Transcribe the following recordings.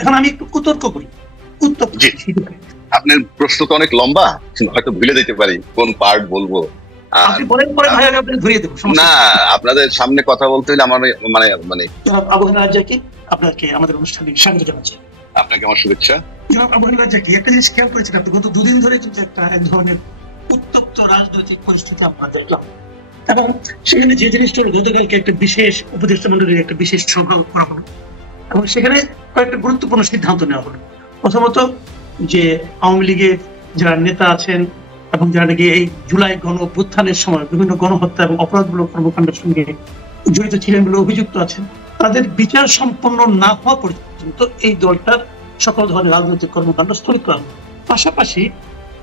এখন আমি একটু কুতর্ক করি। আপনার প্রশ্ন তো অনেক লম্বা, হয়তো ভুলে যেতে পারি কোন পার্ট বলবো। আপনি বলেন, পরে ভাই আমি আপনাকে ধরিয়ে দেবো। না, আপনাদের সামনে কথা বলতে হলে আমার মানে আবু হেনা রাজ্জাকি, আপনাকে আমাদের অনুষ্ঠানে স্বাগত জানাচ্ছি। আপনাকে আমার শুভেচ্ছা। আবু হেনা রাজ্জাকি, একটা জিনিস খেয়াল করেছেন আপনি, গত দুদিন ধরে কিন্তু একটা এক ধরনের উত্তপ্ত রাজনৈতিক পরিস্থিতি আমরা দেখলাম। এবং সেখানে যে জিনিসটা গতকালকে একটা বিশেষ উপদেষ্টা মন্ডলীর একটা বিশেষ সভা করা হলো, এবং সেখানে কয়েকটা গুরুত্বপূর্ণ সিদ্ধান্ত নেওয়া হলো। প্রথমত, যে আওয়ামী লীগের যারা নেতা আছেন এবং যারা নাকি এই জুলাই গণ অভ্যুত্থানের সময় বিভিন্ন গণহত্যা এবং অপরাধমূলক কর্মকাণ্ডের সঙ্গে জড়িত ছিলেন বলে অভিযুক্ত আছেন, তাদের বিচার সম্পন্ন না হওয়া পর্যন্ত এই দলটার সকল ধরনের রাজনৈতিক কর্মকাণ্ড স্থগিত করা হবে। পাশাপাশি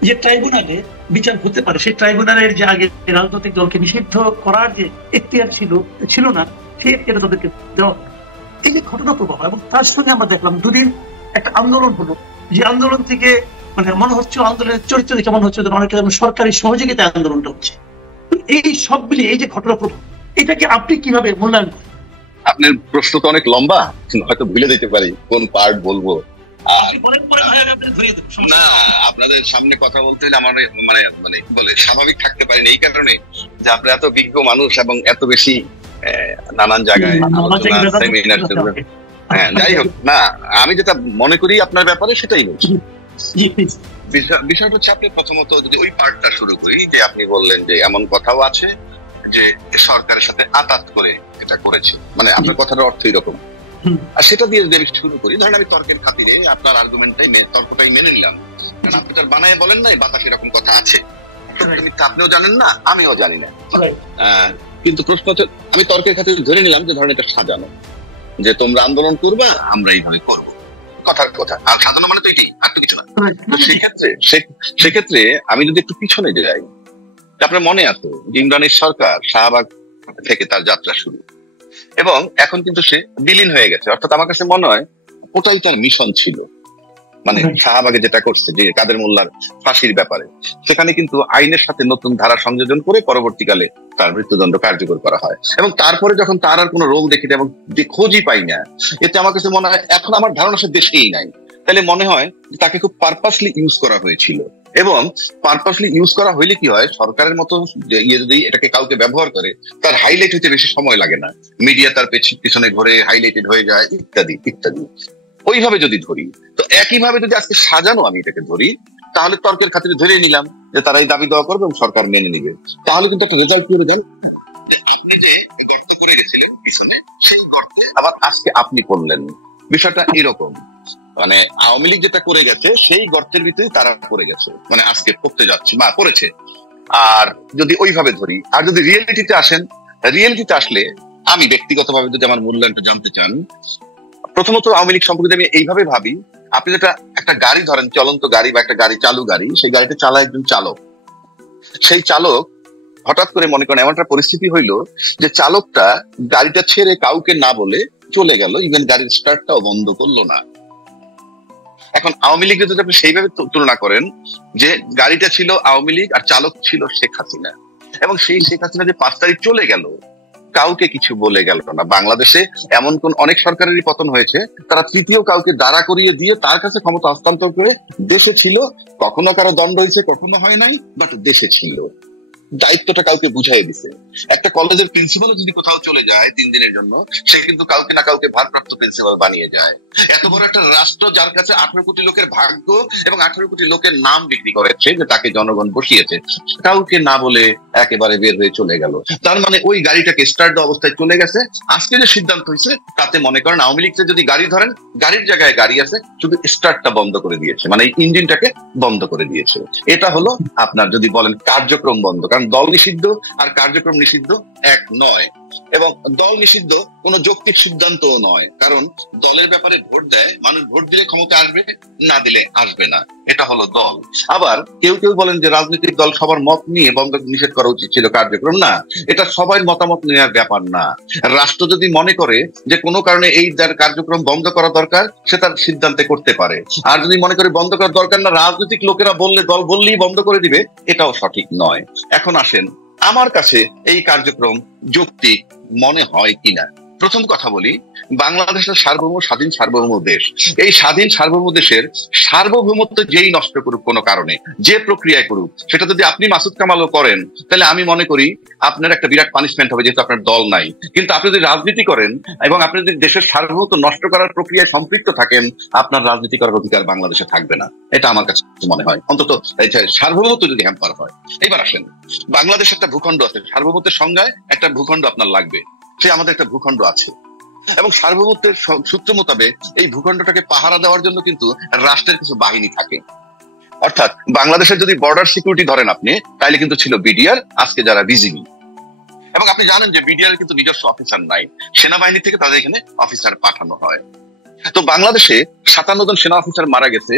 যে ট্রাইব্যুনালে বিচার হতে পারে, সেই ট্রাইব্যুনালের যে আগে রাজনৈতিক দলকে নিষিদ্ধ করার যে এখতিয়ার ছিল না, সেই এখতিয়ার তাদেরকে দেওয়া হবে। এই যে ঘটনা প্রবাহ, এবং তার সঙ্গে আমরা দেখলাম দুদিন একটা আন্দোলন হলো, যে আন্দোলন থেকে মানে মনে হচ্ছে আন্দোলনের চরিত্র দেখে মনে হচ্ছে অনেকটা সরকারি সহযোগিতায় আন্দোলনটা হচ্ছে। এই সব মিলিয়ে এই যে ঘটনা প্রবাহ, এটাকে আপনি কিভাবে মূল্যায়ন করেন? আপনার প্রশ্ন তো অনেক লম্বা, হয়তো ভুলে যেতে পারি কোন পার্ট বলবো। না, আপনাদের সামনে কথা বলতে হলে আমার বলে স্বাভাবিক থাকতে পারেন এই কারণে যে আপনারা এত বিজ্ঞ মানুষ এবং এত বেশি নানান জায়গায় সেমিনার। হ্যাঁ, যাই হোক, না আমি যেটা মনে করি আপনার ব্যাপারে সেটাই বলছি। বিষয়টা হচ্ছে, আপনি প্রথমত যদি ওই পার্টটা শুরু করি, যে আপনি বললেন যে এমন কথাও আছে যে সরকারের সাথে আতাত করে এটা করেছে, মানে আপনার কথাটার অর্থ এরকম। আর সেটা দিয়ে যদি আমি শুরু করি, ধরেন আমি তর্কের খাতিরে আপনার তর্কটাই মেনে নিলাম, কারণ আপনি তার বানায় বলেন নাই বাতাস এরকম কথা আছে, আপনিও জানেন না আমিও জানি না। কিন্তু প্রশ্ন হচ্ছে, আমি তর্কের খাতিরে ধরে নিলাম যে ধরেন এটা সাজানো, যে তোমরা আন্দোলন করবা আমরা এইভাবে করবো, কথার কথা। আর সাজানো মানে তো এটাই, আর তো কিছু না। সেক্ষেত্রে আমি যদি একটু পিছনে যাই, আপনার মনে আছে যে ইমরানের সরকার শাহবাগ থেকে তার যাত্রা শুরু, এবং এখন কিন্তু সে বিলীন হয়ে গেছে। অর্থাৎ আমার কাছে মনে হয় ওটাই তার মিশন ছিল। মানে শাহবাগে যেটা করছে, যে কাদের মোল্লার ফাঁসির ব্যাপারে, সেখানে কিন্তু আইনের সাথে নতুন ধারা সংযোজন করে পরবর্তীকালে তার মৃত্যুদণ্ড কার্যকর করা হয়। এবং তারপরে যখন তার আর কোনো রোল দেখি এবং যে খোঁজই পাই না, এতে আমার কাছে মনে হয়, এখন আমার ধারণা সে দেশেই নাই, তাহলে মনে হয় তাকে খুব পারপাসলি ইউজ করা হয়েছিল। এবং পারপাসলি ইউজ করা হইলে কি হয়, সরকারের মতো যদি এটাকে কাউকে ব্যবহার করে, তার হাইলাইট হতে বেশি সময় লাগে না, মিডিয়া তার পিছনে ঘুরে হাইলাইটেড হয়ে যায়, ইত্যাদি ইত্যাদি। ওইভাবে যদি ধরি, তো একইভাবে যদি আজকে সাজানো আমি এটাকে ধরি, তাহলে তর্কের খাতিরে ধরে নিলাম যে তারা এই দাবি দেওয়া করবে এবং সরকার মেনে নিবে, তাহলে কিন্তু একটা রেজাল্ট করে দেন। আপনি যে গর্ত করে গেছিলেন পিছনে, সেই গর্তে আবার আজকে আপনি পড়লেন। বিষয়টা এরকম, মানে আওয়ামী লীগ যেটা করে গেছে সেই গর্তের ভিতরে তারা পড়ে গেছে, মানে আজকে পড়তে যাচ্ছে বা করেছে। আর যদি ওইভাবে ধরি, আর যদি রিয়েলিটিতে আসলে আমি ব্যক্তিগতভাবে যদি আমার মূল্যায়নটা জানতে চান, প্রথমত আওয়ামী লীগ সম্পর্কে আমি এইভাবে ভাবি, আপনি যেটা একটা গাড়ি ধরেন, চলন্ত গাড়ি বা একটা গাড়ি, চালু গাড়ি, সেই গাড়িটা চালায় একজন চালক। সেই চালক হঠাৎ করে মনে করেন এমন একটা পরিস্থিতি হইলো যে চালকটা গাড়িটা ছেড়ে কাউকে না বলে চলে গেল, ইভেন গাড়ির স্টার্টটাও বন্ধ করলো না। এখন আওয়ামী লীগ যদি আপনি সেইভাবে তুলনা করেন, যে গাড়িটা ছিল আওয়ামী লীগ আর চালক ছিল শেখ হাসিনা, এবং সেই শেখ হাসিনা যে 5 তারিখ চলে গেল, কাউকে কিছু বলে গেল না। বাংলাদেশে এমন কোন অনেক সরকারেরই পতন হয়েছে, তারা তৃতীয় কাউকে দাঁড়া করিয়ে দিয়ে তার কাছে ক্ষমতা হস্তান্তর করে দেশে ছিল, কখনো কারো দণ্ড হয়েছে, কখনো হয় নাই, বাট দেশে ছিল, দায়িত্বটা কাউকে বুঝাই দিছে। একটা কলেজের প্রিন্সিপালও যদি কোথাও চলে যায় 3 দিনের জন্য, সে কিন্তু কাউকে না কাউকে ভারপ্রাপ্ত প্রিন্সিপাল বানিয়ে যায়। এত বড় একটা রাষ্ট্র, যার কাছে 18 কোটি লোকের ভাগ্য এবং 18 কোটি লোকের নাম বিক্রি করেছে, যে তাকে জনগণ বসিয়েছে, কাউকে না বলে একেবারে বের হয়ে চলে গেল। তার মানে ওই গাড়িটাকে স্টার্ট অবস্থায় চলে গেছে। আজকে যে সিদ্ধান্ত হয়েছে, তাতে মনে করেন আওয়ামী লীগকে যদি গাড়ি ধরেন, গাড়ির জায়গায় গাড়ি আছে, শুধু স্টার্টটা বন্ধ করে দিয়েছে, মানে ইঞ্জিনটাকে বন্ধ করে দিয়েছে। এটা হলো আপনার যদি বলেন কার্যক্রম বন্ধ, কারণ দল নিষিদ্ধ আর কার্যক্রম নিষিদ্ধ এক নয়। এবং দল নিষিদ্ধ কোনো যৌক্তিক সিদ্ধান্তও নয়, কারণ দলের ব্যাপারে ভোট দেয় মানুষ, ভোট দিলে ক্ষমতা আসবে, না দিলে আসবে না, এটা হলো দল। আবার কেউ কেউ বলেন যে রাজনৈতিক দল সবার মত নিয়ে বন্ধ নিষেধ করা উচিত ছিল কার্যক্রম, না, এটা সবাই মতামত নেওয়ার ব্যাপার না। রাষ্ট্র যদি মনে করে যে কোনো কারণে এই কার্যক্রম বন্ধ করা দরকার, সে তার সিদ্ধান্তে করতে পারে। আর যদি মনে করে বন্ধ করার দরকার না, রাজনৈতিক লোকেরা বললে, দল বললেই বন্ধ করে দিবে, এটাও সঠিক নয়। এখন আসেন, আমার কাছে এই কার্যক্রম যৌক্তিক মনে হয় কিনা। প্রথম কথা বলি, বাংলাদেশের সার্বভৌম স্বাধীন সার্বভৌম দেশ। এই স্বাধীন সার্বভৌম দেশের সার্বভৌমত্ব যেই নষ্ট করুক কোনো কারণে, যে প্রক্রিয়ায় করুক, সেটা যদি আপনি মাসুদ কামালও করেন, তাহলে আমি মনে করি আপনার একটা বিরাট পানিশমেন্ট হবে, যেহেতু আপনার দল নাই। কিন্তু আপনি যদি রাজনীতি করেন এবং আপনি যদি দেশের সার্বভৌমত্ব নষ্ট করার প্রক্রিয়ায় সম্পৃক্ত থাকেন, আপনার রাজনীতি করার অধিকার বাংলাদেশে থাকবে না। এটা আমার কাছে মনে হয়, অন্তত সার্বভৌমত্ব যদি হ্যাম্পার হয়। এবার আসেন, বাংলাদেশ একটা ভূখণ্ড আছে, সার্বভৌমত্বের সংজ্ঞায় একটা ভূখণ্ড আপনার লাগবে। সে আমাদের একটা ভূখণ্ড আছে, এবং সার্বভৌমত্বের সূত্র মোতাবেক এই ভূখণ্ডটাকে পাহারা দেওয়ার জন্য কিন্তু রাষ্ট্রের কিছু বাহিনী থাকে। অর্থাৎ বাংলাদেশের যদি বর্ডার সিকিউরিটি ধরেন আপনি, তাহলে কিন্তু ছিল বিডিআর, আজকে যারা বিজিবি। এবং আপনি জানেন যে বিডিআর কিন্তু নিজস্ব অফিসার নাই, সেনাবাহিনী থেকে তাদের এখানে অফিসার পাঠানো হয়। তো বাংলাদেশে 57 জন সেনা অফিসার মারা গেছে।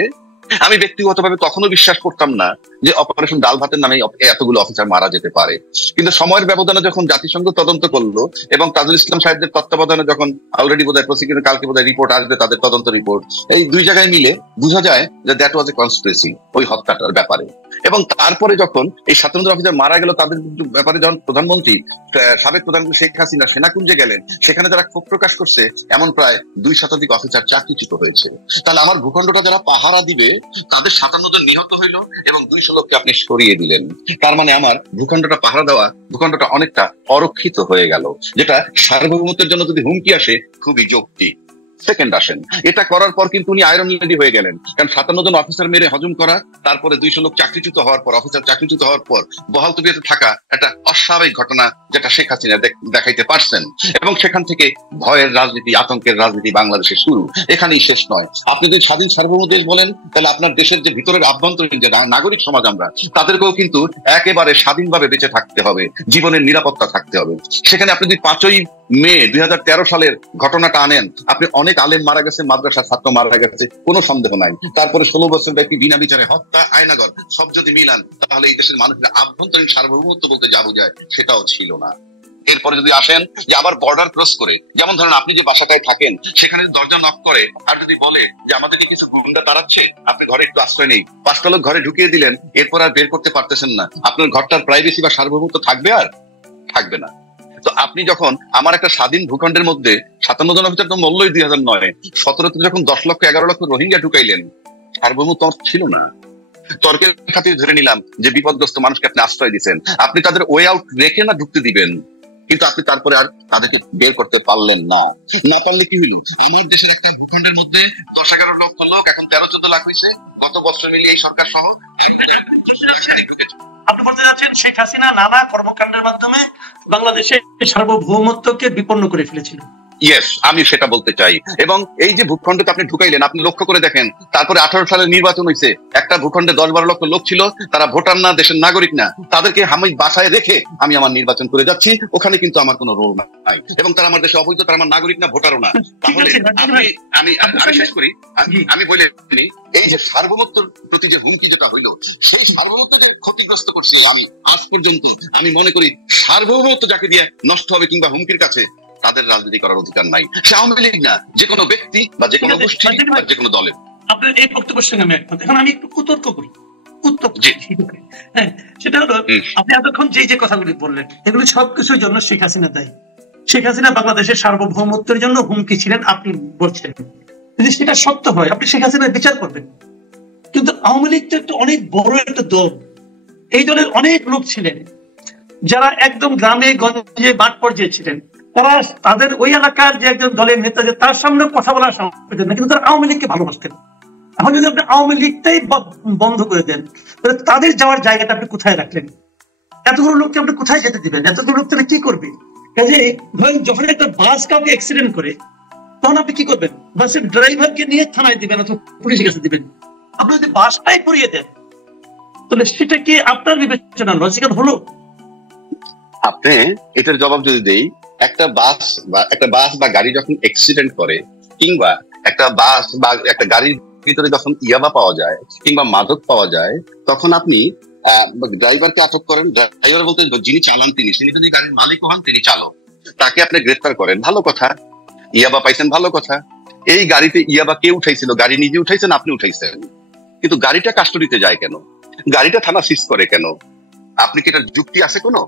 আমি ব্যক্তিগতভাবে তখনও বিশ্বাস করতাম না যে অপারেশন ডাল ভাতের নামে এতগুলো অফিসার মারা যেতে পারে। কিন্তু সময়ের ব্যবধানে যখন জাতিসংঘ তদন্ত করলো এবং তাজুল ইসলাম সাহেবদের তত্ত্বাবধানে যখন অলরেডি বোধহয় প্রসিকিউটর কালকে বোধহয় রিপোর্ট আসবে, তাদের তদন্ত রিপোর্ট, এই দুই জায়গায় মিলে বোঝা যায় যে দ্যাট ওয়াজ এ কনস্পিরেসি, ওই হত্যাটার ব্যাপারে। এবং তারপরে যখন এই 57 জন অফিসার মারা গেল, তাদের ব্যাপারে যখন প্রধানমন্ত্রী, সাবেক প্রধানমন্ত্রী শেখ হাসিনা সেনাকুঞ্জে গেলেন, সেখানে যারা ক্ষোভ প্রকাশ করছে এমন প্রায় 2 শতাধিক অফিসার চাকরিচ্যুত হয়েছে। তাহলে আমার ভূখণ্ডটা যারা পাহারা দিবে, তাদের 57 জন নিহত হইল এবং 200 লোককে আপনি সরিয়ে দিলেন। তার মানে আমার ভূখণ্ডটা পাহারা দেওয়া, ভূখণ্ডটা অনেকটা অরক্ষিত হয়ে গেল, যেটা সার্বভৌমত্বের জন্য যদি হুমকি আসে খুবই যৌক্তিক। সেকেন্ড আসেন, এটা করার পর কিন্তু উনি আয়রন লেডি হয়ে গেলেন, কারণ 57 জন অফিসার মেরে হজম করা, তারপরে 200 লোক চাকরিচ্যুত হওয়ার পর, অফিসার চাকরিচ্যুত হওয়ার পর বহাল তবিয়তে থাকা একটা অস্বাভাবিক ঘটনা, যেটা শেখ হাসিনা দেখাইতে পারছেন। এবং সেখান থেকে ভয়ের রাজনীতি, আতঙ্কের রাজনীতি বাংলাদেশে শুরু। এখানেই শেষ নয়। আপনি যদি স্বাধীন সার্বভৌম দেশ বলেন, তাহলে আপনার দেশের যে ভিতরের আভ্যন্তরীণ যে নাগরিক সমাজ আমরা, তাদেরকেও কিন্তু একেবারে স্বাধীনভাবে বেঁচে থাকতে হবে, জীবনের নিরাপত্তা থাকতে হবে। সেখানে আপনি যদি 5ই মে 2013 সালের ঘটনাটা আনেন, আপনি অনেক আলেম মারা গেছে, মাদ্রাসার ছাত্র মারা গেছে, কোনো সন্দেহ নাই। তারপরে 16 বছর ব্যাপী বিনা বিচারে হত্যা, আয়নাগর, সব যদি মিলান, তাহলে এই দেশের মানুষের আভ্যন্তরীণ সার্বভৌমত্ব বলতে যা বোঝায় সেটাও ছিল না। এরপরে যদি আসেন যে আবার বর্ডার ক্রস করে, যেমন ধরেন আপনি যে বাসাটায় থাকেন, সেখানে দরজা নক করে আর যদি বলে যে আমাদেরকে কিছু গুন্ডা তাড়াচ্ছে, আপনি ঘরে একটু আশ্রয় নেই, 5টা লোক ঘরে ঢুকিয়ে দিলেন, এরপর আর বের করতে পারতেছেন না, আপনার ঘরটার প্রাইভেসি বা সার্বভৌমত্ব থাকবে? আর থাকবে না। তো আপনি যখন আমার একটা স্বাধীন ভূখণ্ডের মধ্যে 57 জন অফিসার তো মূল্যই 2009, 17তে যখন 10 লক্ষ 11 লক্ষ রোহিঙ্গা ঢুকাইলেন, সার্বভৌমত্ব ছিল না। তর্কের খাতিরে ধরে নিলাম যে বিপদগ্রস্ত মানুষকে আপনি আশ্রয় দিচ্ছেন, আপনি তাদের ওয়ে আউট রেখে না ঢুকতে দিবেন, কিন্তু আপনি তারপরে আর তাদেরকে বের করতে পারলেন না। না পারলে কি হইল, আমার দেশের একটা ভূখণ্ডের মধ্যে 10-11 লক্ষ লোক, এখন 13-14 লাখ হয়েছে গত বছর মিলিয়ে এই সরকার সহ। আপনি বলতে যাচ্ছেন শেখ হাসিনা নানা কর্মকাণ্ডের মাধ্যমে বাংলাদেশের সার্বভৌমত্বকে বিপন্ন করে ফেলেছিল? ইয়েস, আমি সেটা বলতে চাই। এবং এই যে ভূখণ্ডকে আপনি ঢুকাইলেন, আপনি লক্ষ্য করে দেখেন, তারপরে 18 সালের নির্বাচন হয়েছে, একটা ভূখণ্ডে 10-12 লক্ষ লোক ছিল, তারা ভোটার না, দেশের নাগরিক না, তাদেরকে আমি বাসায় রেখে আমি আমার নির্বাচন করে যাচ্ছি, ওখানে কিন্তু আমার কোনো রোল নাই, এবং তারা আমার দেশে অবৈধ, তারা আমার নাগরিক না, ভোটারও না। তাহলে আমি শেষ করি, আমি বলে এই যে সার্বভৌমত্বের প্রতি যে হুমকি যেটা হইলো, সেই সার্বভৌমত্বকে ক্ষতিগ্রস্ত করছি আমি আজ পর্যন্ত। আমি মনে করি সার্বভৌমত্ব যাকে দিয়ে নষ্ট হবে কিংবা হুমকির কাছে, তাদের রাজনীতি করার অধিকার নাই। সে আওয়ামী লীগ না, যে কোনো ব্যক্তি বা যে কোনো গোষ্ঠী বা যে কোনো দলের। আপনার এই বক্তব্যের সঙ্গে আমি একমত। এখন আমি একটু কুতর্ক করি। হ্যাঁ, সেটা হলো, আপনি এতক্ষণ যে কথাগুলি বললেন, এগুলি সবকিছুর জন্য শেখ হাসিনা দায়ী। শেখ হাসিনা বাংলাদেশের সার্বভৌমত্বের জন্য হুমকি ছিলেন আপনি বলছেন। যদি সেটা সত্য হয়, আপনি শেখ হাসিনার বিচার করবেন। কিন্তু আওয়ামী লীগ তো একটা অনেক বড় একটা দল, এই দলের অনেক লোক ছিলেন যারা একদম গ্রামে গঞ্জে মাঠ পর্যায়ে ছিলেন, তারা তাদের ওই এলাকার যে একজন দলের নেতা, যে তার সামনে কথা বলার সামনে না, কিন্তু তারা আওয়ামী লীগকে ভালোবাসতেন। এখন যদি আপনি আওয়ামী লীগটাই বন্ধ করে দেন, তাহলে তাদের যাওয়ার জায়গাটা আপনি কোথায় রাখলেন? এতগুলো লোককে আপনি কোথায় যেতে দিবেন? এতগুলো লোক তাহলে কি করবে? কাজে যখন একটা বাস কাউকে অ্যাক্সিডেন্ট করে, তখন আপনি কি করবেন? বাসের ড্রাইভারকে নিয়ে থানায় দিবেন অথবা পুলিশের কাছে দিবেন। আপনি যদি বাসটাই পুড়িয়ে দেন, তাহলে সেটা কি আপনার বিবেচনা লজিক্যাল হলো? আপনি এটার জবাব যদি দেই, একটা বাস বা গাড়ি যখন অ্যাক্সিডেন্ট করে, কিংবা একটা বাস বা একটা গাড়ির ভিতরে যখন ইয়াবা পাওয়া যায় কিংবা মাদক পাওয়া যায়, তখন আপনি ড্রাইভারকে আটক করেন। ড্রাইভার বলতে যিনি চালান তিনি যদি গাড়ির মালিক হন, তিনি চালক, তাকে আপনি গ্রেফতার করেন, ভালো কথা। ইয়াবা পাইছেন, ভালো কথা। এই গাড়িতে ইয়াবা কে উঠাইছিল? গাড়ি নিজে উঠাইছেন, আপনি উঠাইছেন, কিন্তু গাড়িটা কাস্টডিতে যায় কেন? গাড়িটা থানা সিজ করে কেন? আপনি কি এটার যুক্তি আছে কোনো?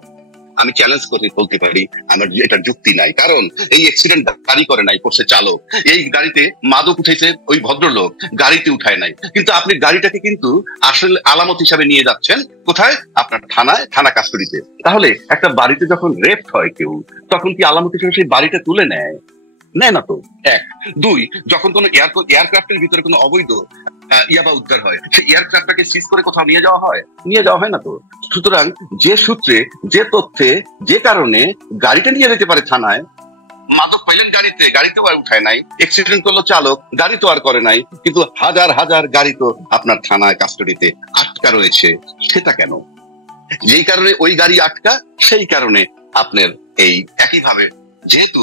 আমি চ্যালেঞ্জ করে বলতে পারি আমার এটার যুক্তি নাই, কারণ এই অ্যাক্সিডেন্ট গাড়ি করে নাই, করছে চালক। এই গাড়িতে মাদক উঠেছে ওই ভদ্রলোক, গাড়িতে উঠায় নাই, কিন্তু আপনি গাড়িটাকে কিন্তু আসলে আলামত হিসাবে নিয়ে যাচ্ছেন কোথায়? আপনার থানায়, থানা কাস্টডিতে। তাহলে একটা বাড়িতে যখন রেপ হয় কেউ, তখন কি আলামত হিসেবে সেই বাড়িটা তুলে নেয়? নেয় না তো। এক। দুই, যখন কোনো এয়ারক্রাফটের ভিতরে কোনো অবৈধ ইয়াবা উদ্ধার হয়, সেই এয়ারক্রাফটটাকে সিজ করে কোথাও নিয়ে যাওয়া হয়? নিয়ে যাওয়া হয় না তো। সুতরাং যে সূত্রে, যে তথ্যে, যে কারণে গাড়িটা নিয়ে যেতে পারে থানায়, মাদক পাইলেন গাড়িতে, গাড়িতেও আর উঠায় নাই, অ্যাক্সিডেন্ট করলো চালক, গাড়ি তো আর করে নাই, কিন্তু হাজার হাজার গাড়ি তো আপনার থানায় কাস্টডিতে আটকা রয়েছে। সেটা কেন? যেই কারণে ওই গাড়ি আটকা, সেই কারণে আপনার এই একইভাবে, যেহেতু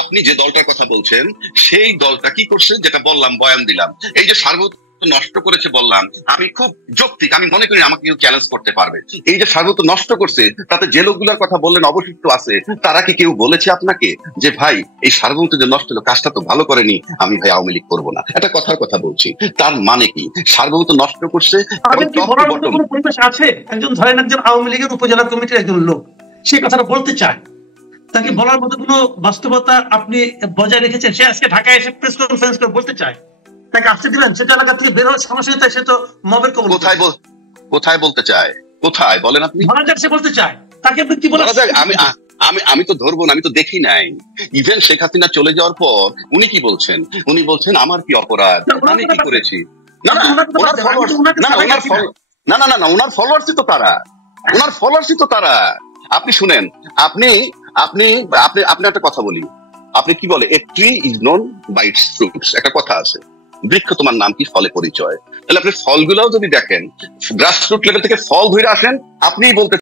আপনি যে দলটার কথা বলছেন সেই দলটা কি করছে, যেটা বললাম, বয়ান দিলাম, এই যে সার্বভৌমত্ব নষ্ট করেছে বললাম, আমি খুব যৌক্তিক, আমি মনে করি আমাকে কেউ চ্যালেঞ্জ করতে পারবে। এই যে সার্বভৌমত্ব নষ্ট করছে, তাতে যে লোকগুলোর কথা বললেন অবশিষ্ট আছে, তারা কি কেউ বলেছে আপনাকে যে ভাই এই সার্বভৌমত্ব যে নষ্ট হলো, কাজটা তো ভালো করেনি, আমি ভাই আওয়ামী লীগ করবো না? এটা কথার কথা বলছি। তার মানে কি সার্বভৌমত্ব নষ্ট করছে? পরিবেশ আছে, একজন ধরেন একজন আওয়ামী লীগের উপজেলা কমিটির একজন লোক সেই কথাটা বলতে চায়, তাকে বলার মতো কোনো বাস্তবতা আপনি বজায় রেখেছেন? সে আজকে ঢাকায় এসে প্রেস কনফারেন্স করে বলতে চায়, তাকে আসতে দিলেন? সেটা এলাকা থেকে বের হওয়ার সমস্যা নেই, সে তো মবের কবল। কোথায় বলতে চায়? কোথায় বলেন আপনি? ধরা যাক সে বলতে চায়, তাকে আপনি কি বলেন? আমি তো ধরবো না, আমি তো দেখি নাই। ইভেন শেখ হাসিনা চলে যাওয়ার পর উনি কি বলছেন? উনি বলছেন আমার কি অপরাধ, আমি কি করেছি? না না, ওনার ফলোয়ার্সই তো তারা, ওনার ফলোয়ার্সই তো তারা। আপনি শুনেন, আপনি আপনি আপনি আপনি একটা কথা বলি, আপনি কি বলে, a tree is known by its fruits, একটা কথা আছে, বৃক্ষ তোমার নাম কি, ফলে পরিচয়। তাহলে আপনি ফলগুলোও যদি দেখেন, গ্রাসরুট লেভেল থেকে ফল ধরে আসেন, আপনিই বলতে